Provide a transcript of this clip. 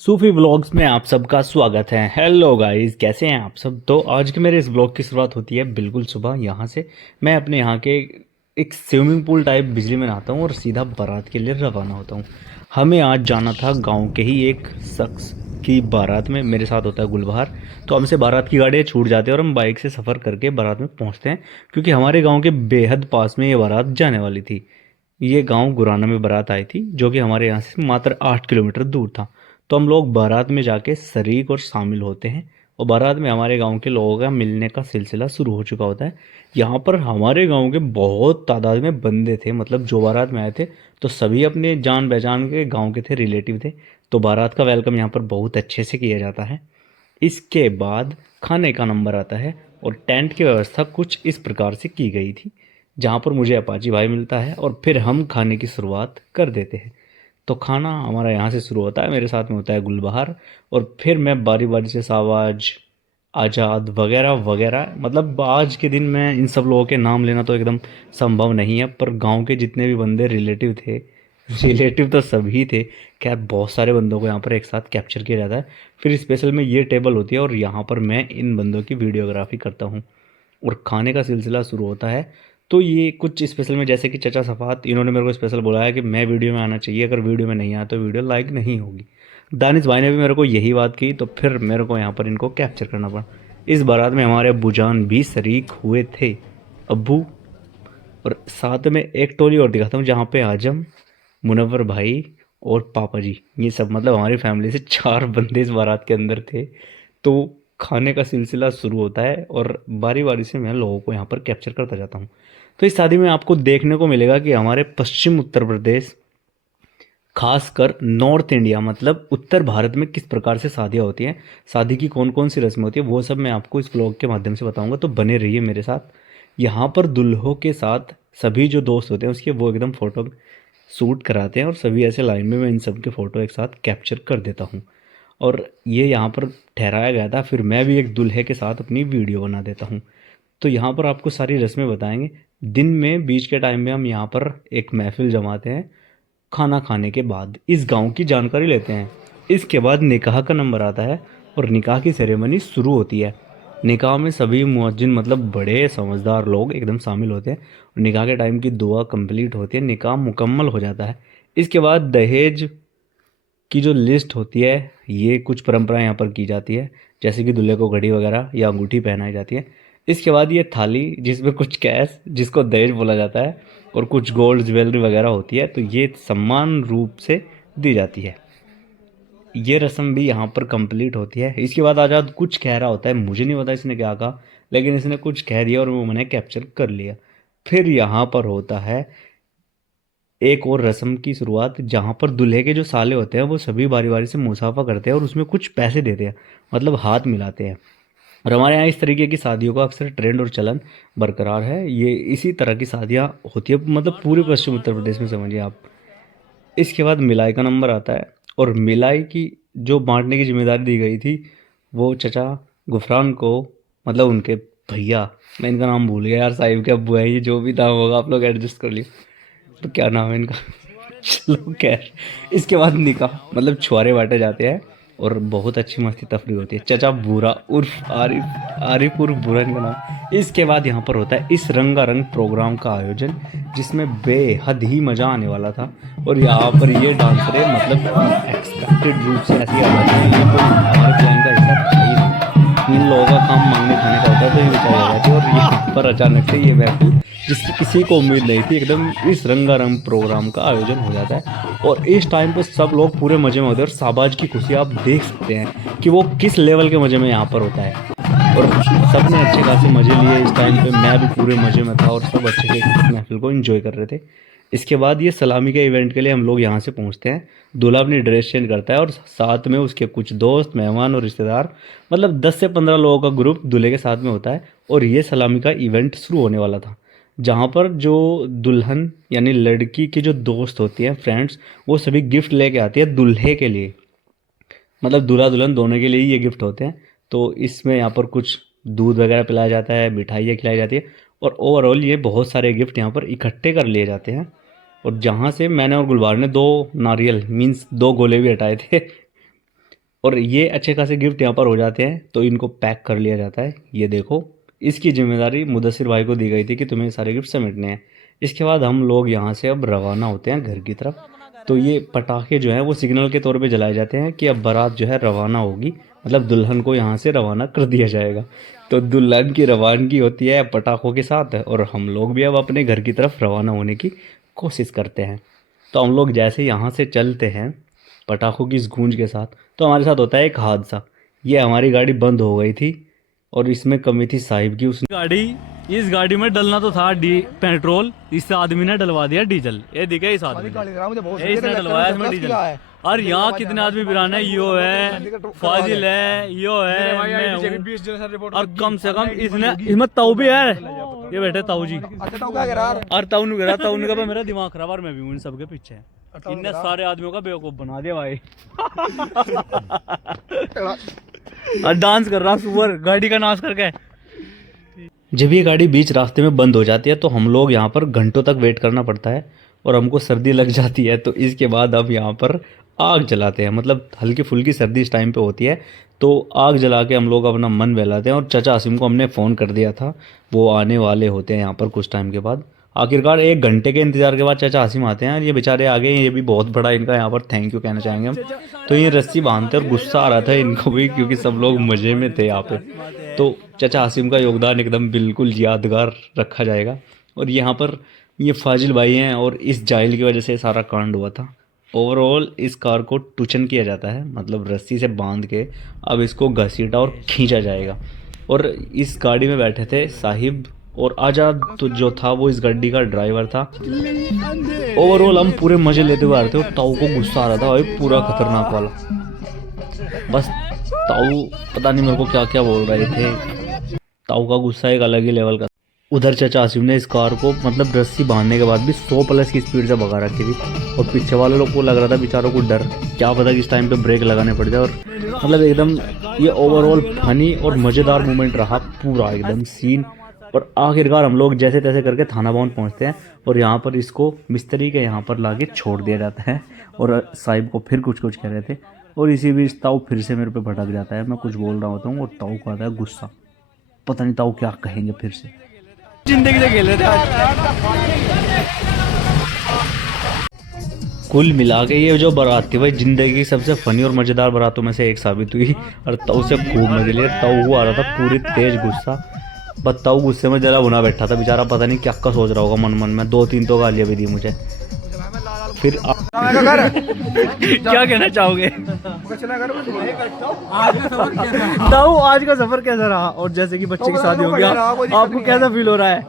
सूफी vlogs में आप सबका स्वागत है। हेलो गाइस, कैसे हैं आप सब। तो आज के मेरे इस व्लॉग की शुरुआत होती है बिल्कुल सुबह यहाँ से। मैं अपने यहाँ के एक स्विमिंग पूल टाइप बिजली में नहाता हूँ और सीधा बारात के लिए रवाना होता हूँ। हमें आज जाना था गांव के ही एक शख्स की बारात में। मेरे साथ होता है गुलबहार। तो हमसे बारात की गाड़ियाँ छूट जाती है और हम बाइक से सफ़र करके बारात में पहुँचते हैं, क्योंकि हमारे गाँव के बेहद पास में ये बारात जाने वाली थी। ये गांव गुराना में बारात आई थी, जो कि हमारे यहाँ से मात्र 8 किलोमीटर दूर था। तो हम लोग बारात में जाके शरीक और शामिल होते हैं, और बारात में हमारे गांव के लोगों का मिलने का सिलसिला शुरू हो चुका होता है। यहाँ पर हमारे गांव के बहुत तादाद में बंदे थे, मतलब जो बारात में आए थे तो सभी अपने जान पहचान के गांव के थे, रिलेटिव थे। तो बारात का वेलकम यहाँ पर बहुत अच्छे से किया जाता है। इसके बाद खाने का नंबर आता है, और टेंट की व्यवस्था कुछ इस प्रकार से की गई थी, जहाँ पर मुझे अपाची भाई मिलता है और फिर हम खाने की शुरुआत कर देते हैं। तो खाना हमारा यहाँ से शुरू होता है, मेरे साथ में होता है गुलबहार, और फिर मैं बारी बारी से सावाज, आज़ाद वगैरह वगैरह, मतलब आज के दिन में इन सब लोगों के नाम लेना तो एकदम संभव नहीं है, पर गांव के जितने भी बंदे रिलेटिव थे, रिलेटिव तो सभी थे। खैर, बहुत सारे बंदों को यहाँ पर एक साथ कैप्चर किया जाता है। फिर स्पेशल में ये टेबल होती है और यहाँ पर मैं इन बंदों की वीडियोग्राफी करता हूँ, और खाने का सिलसिला शुरू होता है। तो ये कुछ स्पेशल में, जैसे कि चचा सफ़ात, इन्होंने मेरे को स्पेशल बोला है कि मैं वीडियो में आना चाहिए, अगर वीडियो में नहीं आया तो वीडियो लाइक नहीं होगी। दानिश भाई ने भी मेरे को यही बात की, तो फिर मेरे को यहाँ पर इनको कैप्चर करना पड़ा। इस बारात में हमारे अब्बू जान भी शरीक हुए थे। अब्बू, और साथ में एक टोली और दिखाता हूँ जहाँ पे आजम, मुनव्वर भाई और पापा जी, ये सब मतलब हमारी फैमिली से 4 बंदे इस बारात के अंदर थे। तो खाने का सिलसिला शुरू होता है और बारी बारी से मैं लोगों को यहाँ पर कैप्चर करता जाता हूँ। तो इस शादी में आपको देखने को मिलेगा कि हमारे पश्चिम उत्तर प्रदेश, खासकर नॉर्थ इंडिया, मतलब उत्तर भारत में किस प्रकार से शादियाँ होती हैं, शादी की कौन कौन सी रस्में होती है, वो सब मैं आपको इस ब्लॉग के माध्यम से बताऊंगा। तो बने रहिए मेरे साथ। यहाँ पर दुल्हों के साथ सभी जो दोस्त होते हैं उसके, वो एकदम फ़ोटो शूट कराते हैं, और सभी ऐसे लाइन में मैं इन सब के फ़ोटो एक साथ कैप्चर कर देता हूँ। और ये यहाँ पर ठहराया गया था, फिर मैं भी एक दूल्हे के साथ अपनी वीडियो बना देता हूँ। तो यहाँ पर आपको सारी रस्में बताएंगे। दिन में बीच के टाइम में हम यहाँ पर एक महफिल जमाते हैं, खाना खाने के बाद इस गांव की जानकारी लेते हैं। इसके बाद निकाह का नंबर आता है और निकाह की सेरेमनी शुरू होती है। निकाह में सभी मुअज्जिन, मतलब बड़े समझदार लोग एकदम शामिल होते हैं, और निकाह के टाइम की दुआ कंप्लीट होती है, निकाह मुकम्मल हो जाता है। इसके बाद दहेज की जो लिस्ट होती है, ये कुछ परंपराएं यहाँ पर की जाती है, जैसे कि दूल्हे को घड़ी वगैरह या अंगूठी पहनाई जाती है। इसके बाद ये थाली जिसमें कुछ कैश, जिसको दहेज बोला जाता है, और कुछ गोल्ड ज्वेलरी वगैरह होती है, तो ये सम्मान रूप से दी जाती है। ये रस्म भी यहाँ पर कंप्लीट होती है। इसके बाद आज़ाद कुछ कह रहा होता है, मुझे नहीं पता इसने क्या कहा, लेकिन इसने कुछ कह दिया और वो मैंने कैप्चर कर लिया। फिर यहाँ पर होता है एक और रस्म की शुरुआत, जहाँ पर दूल्हे के जो साले होते हैं वो सभी बारी बारी से मुसाफा करते हैं और उसमें कुछ पैसे देते हैं, मतलब हाथ मिलाते हैं। और हमारे यहाँ इस तरीके की शादियों का अक्सर ट्रेंड और चलन बरकरार है। ये इसी तरह की शादियाँ होती है, मतलब पूरे पश्चिम उत्तर प्रदेश में, समझिए आप। इसके बाद मिलाई का नंबर आता है, और मिलाई की जो बांटने की जिम्मेदारी दी गई थी, वो चचा गुफरान को, मतलब उनके भैया, मैं इनका नाम भूल गया यार, साहिब के अब्बू है ये, जो भी नाम होगा आप लोग एडजस्ट कर लियो। तो क्या नाम है इनका, चलो खैर। इसके बाद निकाह, मतलब छुआरे बांटे जाते हैं, और बहुत अच्छी मस्ती तफरी होती है। चचा बूरा उर्फ आरिफ, आरिफ उर्फ बूरा इनका नाम। इसके बाद यहाँ पर होता है इस रंगारंग प्रोग्राम का आयोजन, जिसमें बेहद ही मज़ा आने वाला था। और यहाँ पर ये डांसरें, मतलब एक्सपेक्टेड रूप से ऐसी आ जाती हैं, ये कोई हमारे प्लान का हिस्सा था ही नहीं। इन लोगों का काम मांगने खाने का होता है, तो ये बेचारे आ जाते हैं, और यहाँ पर अचानक से ये महफिल, जिसकी किसी को उम्मीद नहीं थी, एकदम इस रंगारंग प्रोग्राम का आयोजन हो जाता है। और इस टाइम पे सब लोग पूरे मज़े में होते हैं, और शाहबाज की खुशी आप देख सकते हैं कि वो किस लेवल के मज़े में यहाँ पर होता है। और सब ने अच्छे खासे मज़े लिए इस टाइम पे, मैं भी पूरे मज़े में था, और सब अच्छे से इस महफिल को एंजॉय कर रहे थे। इसके बाद ये सलामी के इवेंट के लिए हम लोग यहाँ से पहुँचते हैं। दूल्हा अपनी ड्रेस चेंज करता है, और साथ में उसके कुछ दोस्त, मेहमान और रिश्तेदार, मतलब 10 से 15 लोगों का ग्रुप दूल्हे के साथ में होता है। और ये सलामी का इवेंट शुरू होने वाला था, जहाँ पर जो दुल्हन यानी लड़की के जो दोस्त होती हैं, फ्रेंड्स, वो सभी गिफ्ट लेके आती है दूल्हे के लिए, मतलब दूल्हा दुल्हन दोनों के लिए ही ये गिफ्ट होते हैं। तो इसमें यहाँ पर कुछ दूध वगैरह पिलाया जाता है, मिठाइयाँ खिलाई जाती है, और ओवरऑल ये बहुत सारे गिफ्ट यहाँ पर इकट्ठे कर लिए जाते हैं। और जहाँ से मैंने और गुलबार ने 2 नारियल मीन्स 2 गोले भी हटाए थे। और ये अच्छे खासे गिफ्ट यहाँ पर हो जाते हैं तो इनको पैक कर लिया जाता है। ये देखो, इसकी जिम्मेदारी मुदस्सिर भाई को दी गई थी कि तुम्हें सारे गिफ्ट समेटने हैं। इसके बाद हम लोग यहाँ से अब रवाना होते हैं घर की तरफ। तो ये पटाखे जो हैं वो सिग्नल के तौर पे जलाए जाते हैं कि अब बारात जो है रवाना होगी, मतलब दुल्हन को यहाँ से रवाना कर दिया जाएगा। तो दुल्हन की रवानगी होती है पटाखों के साथ और हम लोग भी अब अपने घर की तरफ रवाना होने की कोशिश करते हैं। तो हम लोग जैसे यहाँ से चलते हैं पटाखों की इस गूंज के साथ, तो हमारे साथ होता है एक हादसा। ये हमारी गाड़ी बंद हो गई थी और इसमें कमी थी साहिब की। उस गाड़ी, इस गाड़ी में डलना तो था पेट्रोल, इस आदमी ने डलवा दिया डीजल। ये दिखे इस आदमी ने, इसने डलवाया इसमें डीजल। और यहाँ कितने आदमी बिरान है, यो है, फाजिल है, यो है, मैं हूँ। और कम से कम इसमें ताऊ भी है, ये बैठे ताऊ जी। और ताऊ ने गिरा, ताऊ ने कहा मेरा दिमाग खराब, और मैं भी हूँ इन सबके पीछे। इनने सारे आदमियों का बेवकूफ बना दिया भाई। और डांस कर रहा सुअर गाड़ी का नाश करके। जब ये गाड़ी बीच रास्ते में बंद हो जाती है तो हम लोग यहाँ पर घंटों तक वेट करना पड़ता है और हमको सर्दी लग जाती है। तो इसके बाद अब यहाँ पर आग जलाते हैं, मतलब हल्की फुल्की सर्दी इस टाइम पे होती है तो आग जला के हम लोग अपना मन बहलाते हैं। और चाचा आसिम को हमने फ़ोन कर दिया था, वो आने वाले होते हैं यहाँ पर कुछ टाइम के बाद। आखिरकार 1 घंटे के इंतज़ार के बाद चाचा आसिम आते हैं और ये बेचारे आ गए। ये भी बहुत बड़ा इनका यहाँ पर थैंक यू कहना चाहेंगे हम। तो ये रस्सी बांधते और गुस्सा आ रहा था इनको भी, क्योंकि सब लोग मज़े में थे यहाँ पे। तो चाचा आसिम का योगदान एकदम बिल्कुल यादगार रखा जाएगा। और यहाँ पर ये फाजिल भाई हैं और इस जाइल की वजह से सारा कांड हुआ था। ओवरऑल इस कार को टूचन किया जाता है, मतलब रस्सी से बांध के अब इसको घसीटा और खींचा जाएगा। और इस गाड़ी में बैठे थे साहिब और आजाद, तो जो था वो इस गाड़ी का ड्राइवर था। ओवरऑल हम पूरे मजे लेते हुए आ रहे थे और ताऊ को गुस्सा आ रहा था भाई, पूरा खतरनाक वाला। बस ताऊ पता नहीं मेरे को क्या क्या बोल रहे थे, ताऊ का गुस्सा एक अलग ही लेवल का। उधर चाचा आसिम ने इस कार को मतलब रस्सी बांधने के बाद भी 100 प्लस की स्पीड से भगा रखी थी और पीछे वाले लोग को लग रहा था बेचारों को डर, क्या पता किस टाइम पे ब्रेक लगाने पड़ जाए। और मतलब एकदम ये ओवरऑल फनी और मज़ेदार मोमेंट रहा पूरा एकदम सीन। और आखिरकार हम लोग जैसे तैसे करके थाना भवन पहुंचते हैं और यहाँ पर इसको मिस्त्री के यहाँ पर लाके छोड़ दिया जाता है। और साहिब को फिर कुछ कुछ कह रहे थे और इसी बीच ताऊ फिर से मेरे पे भटक जाता है। मैं कुछ बोल रहा होता हूँ और ताऊ को आता है गुस्सा, पता नहीं ताऊ क्या कहेंगे फिर से। जिंदगी से खेल रहे थे आज। कुल मिला के ये जो बारात थी भाई जिंदगी की सबसे फनी और मज़ेदार बारातों में से एक साबित हुई। और ताऊ से खूब मजे लिए। ताऊ को आ रहा था पूरी तेज गुस्सा, बस ताऊ गुस्से में जला भुना बैठा था बेचारा, पता नहीं क्या सोच रहा होगा मन मन में। 2-3 तो गालियाँ भी दी मुझे। फिर क्या कहना चाहोगे ताऊ, आज का सफर कैसा रहा? और जैसे कि बच्चे की शादी हो गया, आपको कैसा फील हो रहा है?